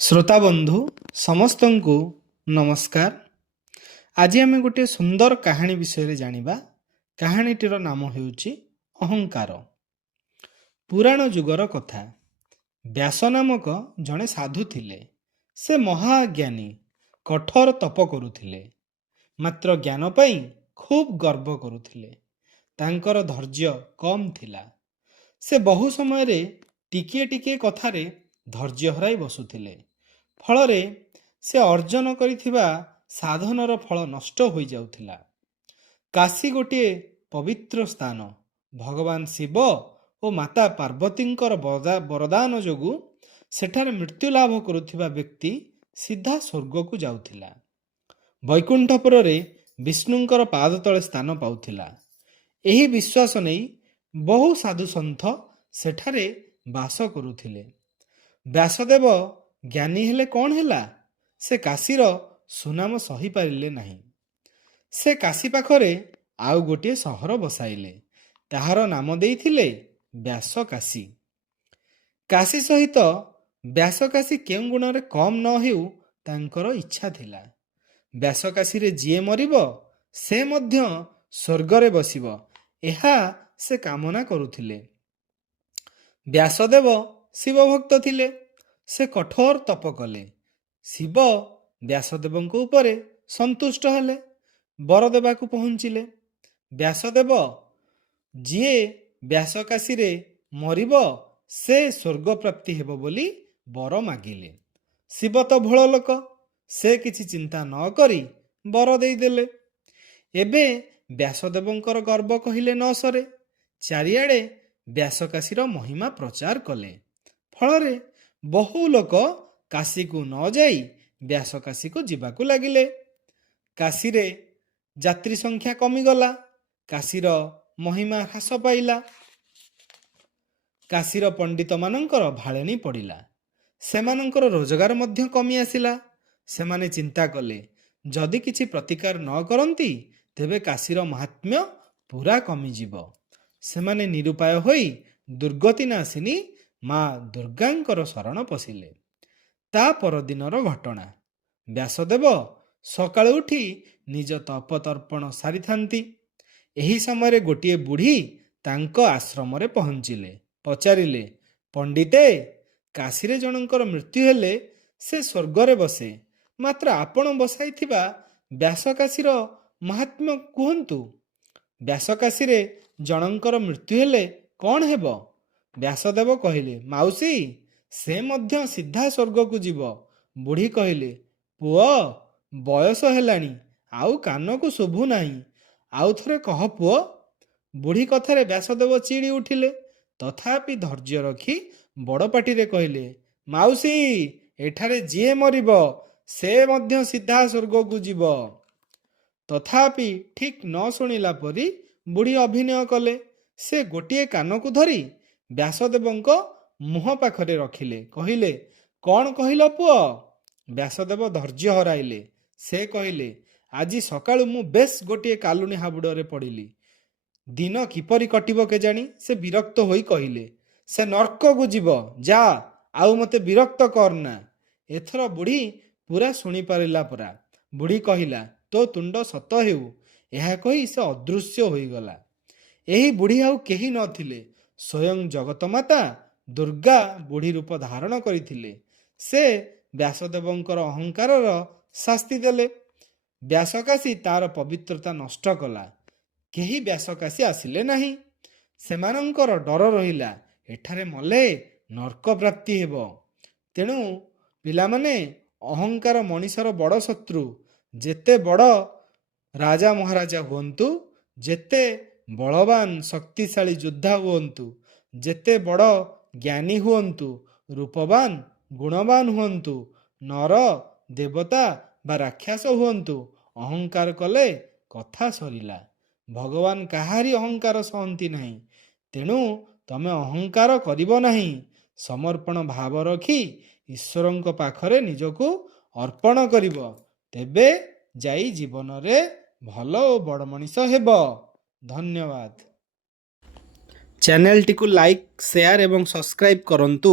श्रोता बंधु समस्त को नमस्कार। आज आम गोटे सुंदर कहानी विषय जानिबा। कहानीटीर नाम हेउची अहंकार। पुराण जुगर कथा। व्यास नामक जड़े साधु थिले। से महाज्ञानी कठोर तप करुथिले। मात्र ज्ञान पाई खूब गर्व करुथिले। तांकर धैर्य कम थिला। से बहु समय रे टिके टिके कथारे धैर्य हराई बसुथिले। फଳରେ से अर्जन करिथिबा साधनर फल नष्ट होई जाउथिला। काशी गोटिए पवित्र स्थान। भगवान शिव और माता पार्वतींकर वरदान जोगु सेठारे मृत्यु लाभ करुथिबा व्यक्ति सीधा स्वर्ग को जाउथिला। वैकुंठपुर रे विष्णुंकर पाद तले स्थान पाउथिला। एही विश्वास नहीं बहु साधु सन्थ सेठारे बास करुथिले। व्यासदेव ज्ञानी हेले कौन हेला? से काशीर सुनाम सही पारिले नहीं। से काशी पाखरे आउ गोटे सहर बसाइले। ताहार नाम देइथिले व्यास काशी। काशी सहित व्यास काशी केउ गुणरे कम न हेउ तांकर इच्छा थिला। व्यास काशी रे जिए मरिबो से मध्य स्वर्गरे बसिबो एहा से कामना करुथिले। व्यासदेव शिव भक्त थिले। से कठोर तप कले। शिव व्यासदेवଙ୍କ उपरे संतुष्ट हेले। वर देवाकू पहुँचिले। व्यासदेव जिए व्यासकाशी रे मरिब से स्वर्ग प्राप्ति हेब बोली वर मागिले। शिव तो भोल लोक। से किछि चिंता न करी वर देइदेले। एबे व्यासदेवंकर गर्व कहिले न सरे। चारिआडे व्यासकाशीर महिमा प्रचार कले। फଳରେ बहु लोक काशी को न जाई व्यास काशी को जीवाकू लागिले। काशी रे यात्री संख्या कमिगला। काशीर महिमा ह्रास पाइला। काशीर पंडित मानंकर भाळेनी पड़िला। सेमानंकर रोजगार मध्य कमी आसिला। सेमाने चिंता कले जदि किछि प्रतिकार न करंती तेबे काशीर महात्म्य पूरा कमी जीव। सेमाने निरुपाय होई दुर्गति नासिनी माँ दुर्गांकर शरण पशिले। ता परदिनर घटना। व्यासदेव सकाळु उठी निज तप तर्पण सारी थांती। एही समय गोटिए बुढ़ी तांको आश्रम रे पहुँचिले। पचारिले, पंडिते काशी रे जनकर मृत्यु हेले से स्वर्ग रे बसे। मात्र आपण बसाइथिबा व्यासकाशीर महात्म्य कुहंतु। व्यासकाशी रे जनकर मृत्यु हेले कौन हेबो? व्यासदेव कहिले, माउसी से मध्य सीधा स्वर्ग को जीव। बुढ़ी कहिले, पुओ बयस हेलानी आउ कान को शोभु नाही। आउ थरे कह पुओ। बुढ़ी कथारे व्यासदेव चिड़ी उठिले। तथापि धैर्य रखी बड़ पाटी रे कहिले, माउसी एठारे जिए मरिब से मध्य सीधा स्वर्ग को जीव। तथापि ठीक न शुणिला परी बुढ़ी अभिनय कले। से गोटिए कान को धरी व्यासदेवଙ୍କ मुह पाखरे रखिले। कहिले, कौन कहिल पुओ? व्यासदेव धैर्य हराइले। से कहिले, आजी सकाळु मु बेस गोटिए कालुनी हाबुडरे पड़िली। दिन किपरि कटिब केजानी? से विरक्त होई कहिले, से नर्क को जीव। जा आउ मते विरक्त करना। एथर बुढ़ी पूरा शुणी पारिला परा। बुढ़ी कहिला, तो तुंड सत हेउ। एहा कही से अदृश्य होईगला। एही बुढ़ी आउ केही नथिले। स्वयं जगतमाता दुर्गा बुढ़ी रूप धारण करथिले। से व्यासदेवंकर अहंकारर शास्ति देले। व्यासकाशी तार पवित्रता नष्ट कला। केही व्यासकाशी आसिले नाही। सेमानंकर डर रहिला, एठारे मले नर्क प्राप्ति हेब। तेणु पिलामाने अहंकार मनीषर बड़ शत्रु। जेते बड़ राजा महाराजा हुअन्तु, जेते बलवान शक्तिशाली योद्धा हुअन्तु, जेते बड़ ज्ञानी हुअन्तु, रूपवान गुणवान हुअन्तु, नर देवता बा राक्षस हुअन्तु, अहंकार कले कथा सरिला। भगवान काहारी अहंकार सहंती नाही। तेणु तमे अहंकार करिबो नाही। समर्पण भाव रखी ईश्वरंक पाखरे निजको अर्पण करिबो। तेबे जाई जीवन रे भलो ओ बड़ मनीष हेबो। धन्यवाद। चैनल टी को लाइक शेयर एवं सब्सक्राइब करंतु।